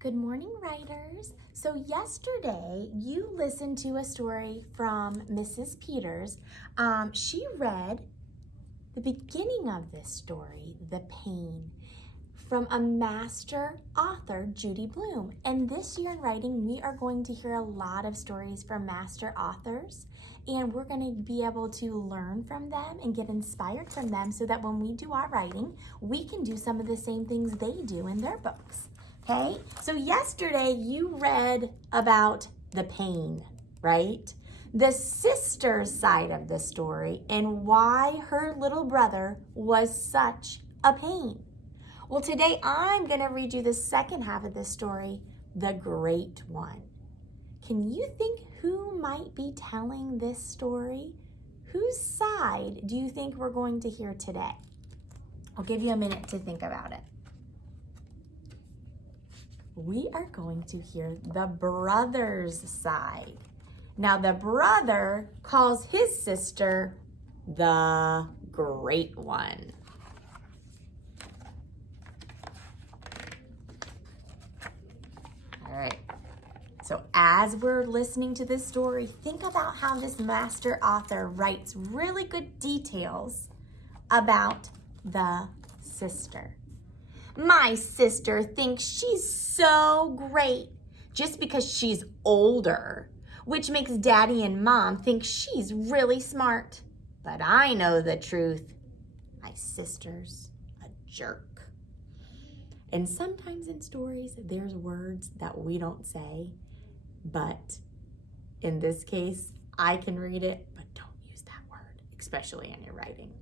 Good morning, writers. So yesterday you listened to a story from Mrs. Peters. She read the beginning of this story, The Pain, from a master author, Judy Blume. And this year in writing, we are going to hear a lot of stories from master authors, and we're going to be able to learn from them and get inspired from them so that when we do our writing, we can do some of the same things they do in their books. Okay, so yesterday you read about the pain, right? The sister's side of the story and why her little brother was such a pain. Well, today I'm going to read you the second half of this story, the great one. Can you think who might be telling this story? Whose side do you think we're going to hear today? I'll give you a minute to think about it. We are going to hear the brother's side. Now, the brother calls his sister the great one. All right. So as we're listening to this story, think about how this master author writes really good details about the sister. My sister thinks she's so great just because she's older, which makes Daddy and Mom think she's really smart. But I know the truth. My sister's a jerk. And sometimes in stories, there's words that we don't say, but in this case, I can read it, but don't use that word, especially in your writing.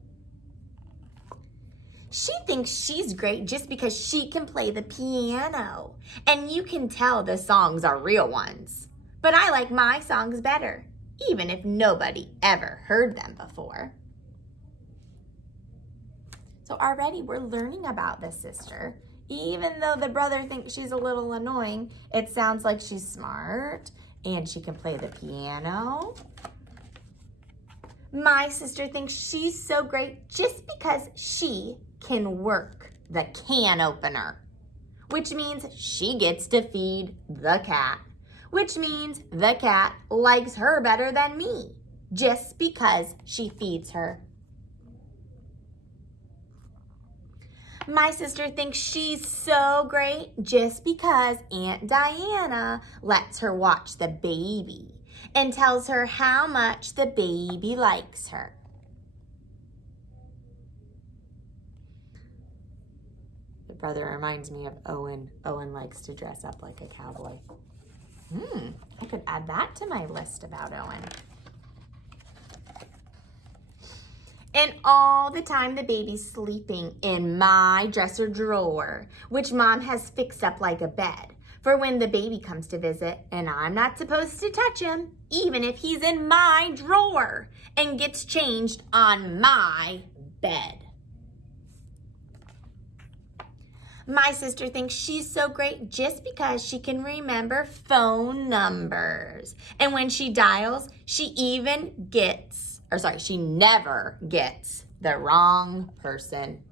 She thinks she's great just because she can play the piano. And you can tell the songs are real ones. But I like my songs better, even if nobody ever heard them before. So already we're learning about the sister. Even though the brother thinks she's a little annoying, it sounds like she's smart and she can play the piano. My sister thinks she's so great just because she can work the can opener, which means she gets to feed the cat, which means the cat likes her better than me just because she feeds her. My sister thinks she's so great just because Aunt Diana lets her watch the baby and tells her how much the baby likes her. The brother reminds me of Owen. Owen likes to dress up like a cowboy. I could add that to my list about Owen. And all the time the baby's sleeping in my dresser drawer, which Mom has fixed up like a bed for when the baby comes to visit and I'm not supposed to touch him, even if he's in my drawer and gets changed on my bed. My sister thinks she's so great just because she can remember phone numbers. And when she dials, she never gets the wrong person.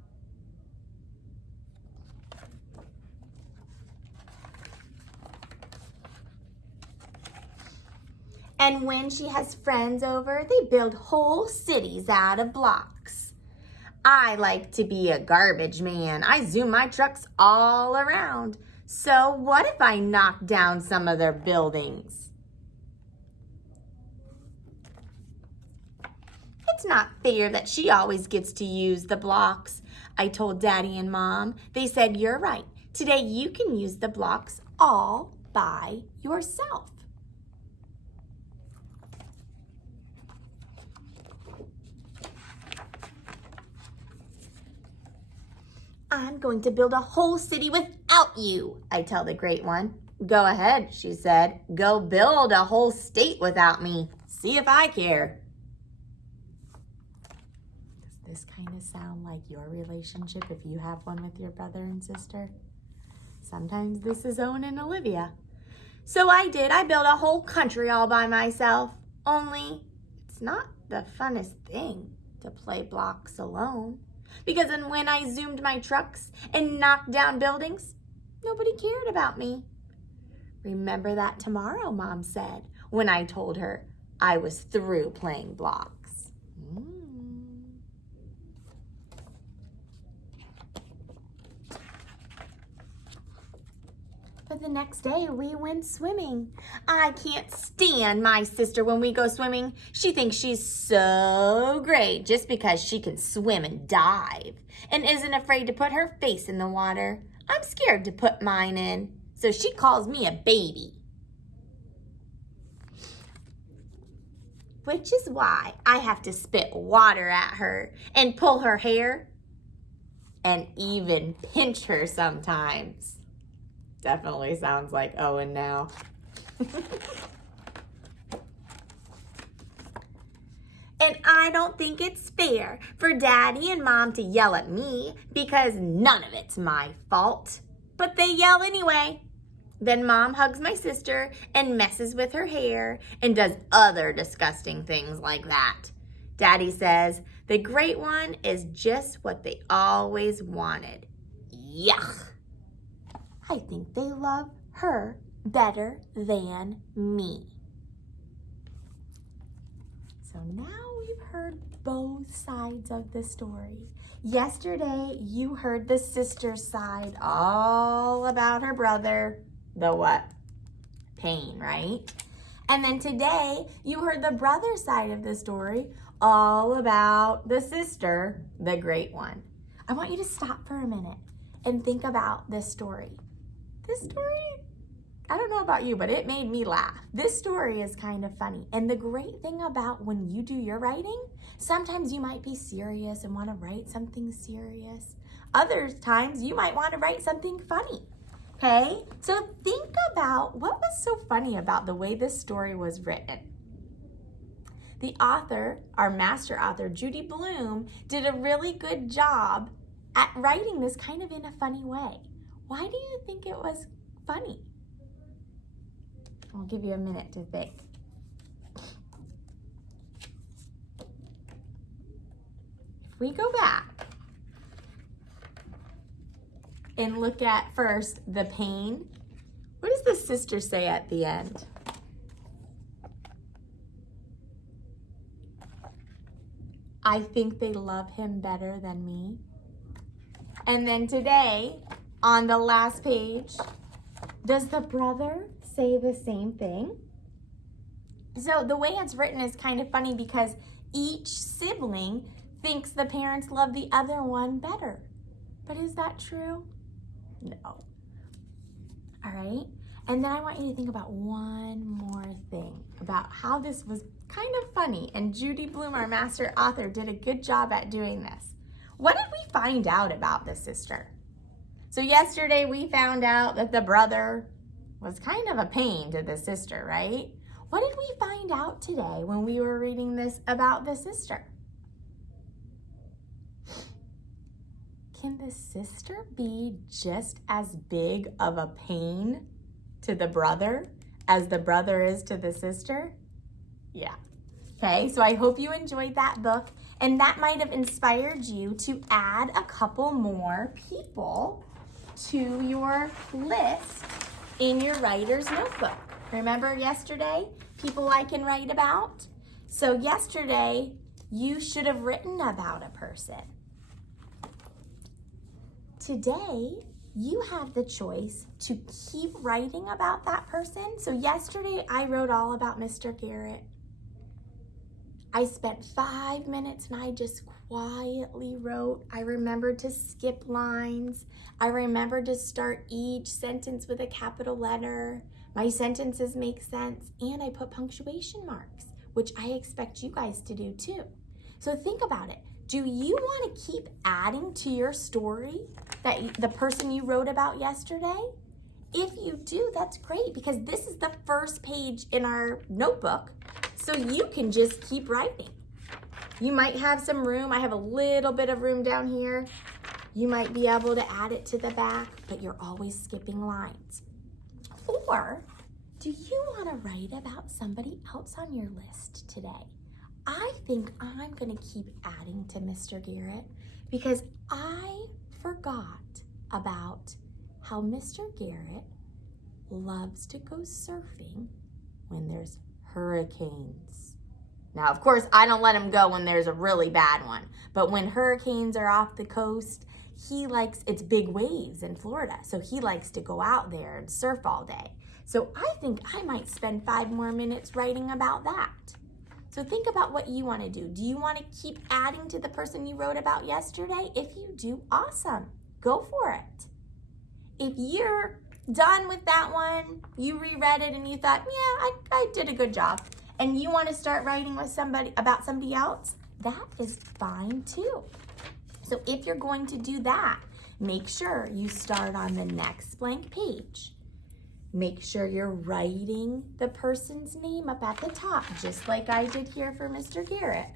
And when she has friends over, they build whole cities out of blocks. I like to be a garbage man. I zoom my trucks all around. So what if I knock down some of their buildings? It's not fair that she always gets to use the blocks, I told Daddy and Mom. They said, you're right. Today you can use the blocks all by yourself. I'm going to build a whole city without you, I tell the great one. Go ahead, she said. Go build a whole state without me. See if I care. Does this kind of sound like your relationship if you have one with your brother and sister? Sometimes this is Owen and Olivia. So I did. I built a whole country all by myself. Only it's not the funnest thing to play blocks alone. Because when I zoomed my trucks and knocked down buildings, nobody cared about me. Remember that tomorrow, Mom said, when I told her I was through playing blocks. But the next day we went swimming. I can't stand my sister when we go swimming. She thinks she's so great just because she can swim and dive and isn't afraid to put her face in the water. I'm scared to put mine in, so she calls me a baby. Which is why I have to spit water at her and pull her hair and even pinch her sometimes. Definitely sounds like Owen now. And I don't think it's fair for Daddy and Mom to yell at me because none of it's my fault. But they yell anyway. Then Mom hugs my sister and messes with her hair and does other disgusting things like that. Daddy says the great one is just what they always wanted. Yuck! I think they love her better than me. So now we've heard both sides of the story. Yesterday, you heard the sister's side all about her brother. The what? Pain, right? And then today, you heard the brother side of the story all about the sister, the great one. I want you to stop for a minute and think about this story. This story, I don't know about you, but it made me laugh. This story is kind of funny. And the great thing about when you do your writing, sometimes you might be serious and want to write something serious. Other times you might want to write something funny. Okay? So think about what was so funny about the way this story was written. The author, our master author, Judy Blume, did a really good job at writing this kind of in a funny way. Why do you think it was funny? I'll give you a minute to think. If we go back and look at first the pain, what does the sister say at the end? I think they love him better than me. And then today, on the last page, does the brother say the same thing? So the way it's written is kind of funny because each sibling thinks the parents love the other one better. But is that true? No. All right. And then I want you to think about one more thing about how this was kind of funny. And Judy Blume, our master author, did a good job at doing this. What did we find out about the sister? So yesterday we found out that the brother was kind of a pain to the sister, right? What did we find out today when we were reading this about the sister? Can the sister be just as big of a pain to the brother as the brother is to the sister? Yeah. Okay, so I hope you enjoyed that book, and that might have inspired you to add a couple more people to your list in your writer's notebook. Remember yesterday, people I can write about? So yesterday, you should have written about a person. Today, you have the choice to keep writing about that person. So yesterday, I wrote all about Mr. Garrett. I spent 5 minutes and I just quietly wrote. I remembered to skip lines. I remembered to start each sentence with a capital letter. My sentences make sense, and I put punctuation marks, which I expect you guys to do too. So think about it. Do you want to keep adding to your story that the person you wrote about yesterday? If you do, that's great, because this is the first page in our notebook, so you can just keep writing. You might have some room. I have a little bit of room down here. You might be able to add it to the back, but you're always skipping lines. Or do you want to write about somebody else on your list today? I think I'm going to keep adding to Mr. Garrett because I forgot about how Mr. Garrett loves to go surfing when there's hurricanes. Now, of course, I don't let him go when there's a really bad one. But when hurricanes are off the coast, it's big waves in Florida. So he likes to go out there and surf all day. So I think I might spend 5 more minutes writing about that. So think about what you want to do. Do you want to keep adding to the person you wrote about yesterday? If you do, awesome. Go for it. If you're done with that one, you reread it and you thought, yeah, I did a good job, and you want to start writing with about somebody else, that is fine too. So if you're going to do that, make sure you start on the next blank page. Make sure you're writing the person's name up at the top, just like I did here for Mr. Garrett.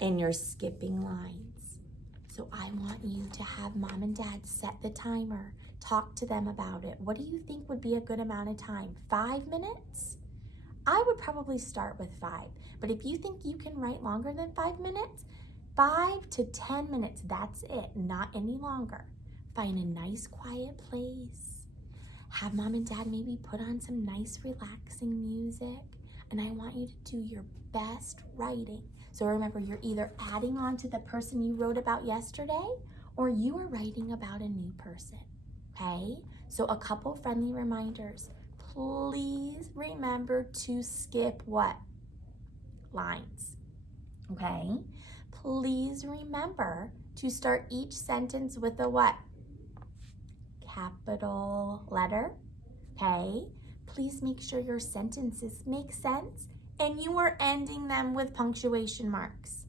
And you're skipping lines. So I want you to have Mom and Dad set the timer. Talk to them about it. What do you think would be a good amount of time? 5 minutes? I would probably start with 5. But if you think you can write longer than 5 minutes, 5 to 10 minutes, that's it, not any longer. Find a nice quiet place. Have Mom and Dad maybe put on some nice relaxing music. And I want you to do your best writing. So remember, you're either adding on to the person you wrote about yesterday, or you are writing about a new person, okay? So a couple friendly reminders. Please remember to skip what? Lines, okay? Please remember to start each sentence with a what? Capital letter, okay? Please make sure your sentences make sense and you are ending them with punctuation marks.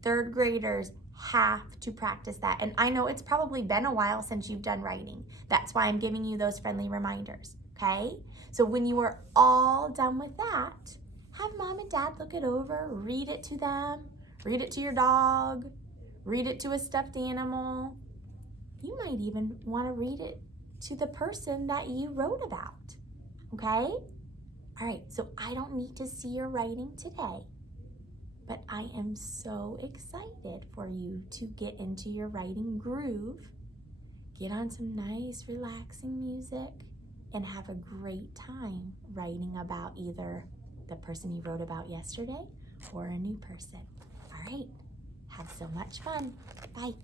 3rd graders have to practice that. And I know it's probably been a while since you've done writing. That's why I'm giving you those friendly reminders, okay? So when you are all done with that, have Mom and Dad look it over, read it to them, read it to your dog, read it to a stuffed animal. You might even want to read it to the person that you wrote about, okay? All right, so I don't need to see your writing today, but I am so excited for you to get into your writing groove, get on some nice relaxing music, and have a great time writing about either the person you wrote about yesterday or a new person. All right, have so much fun. Bye.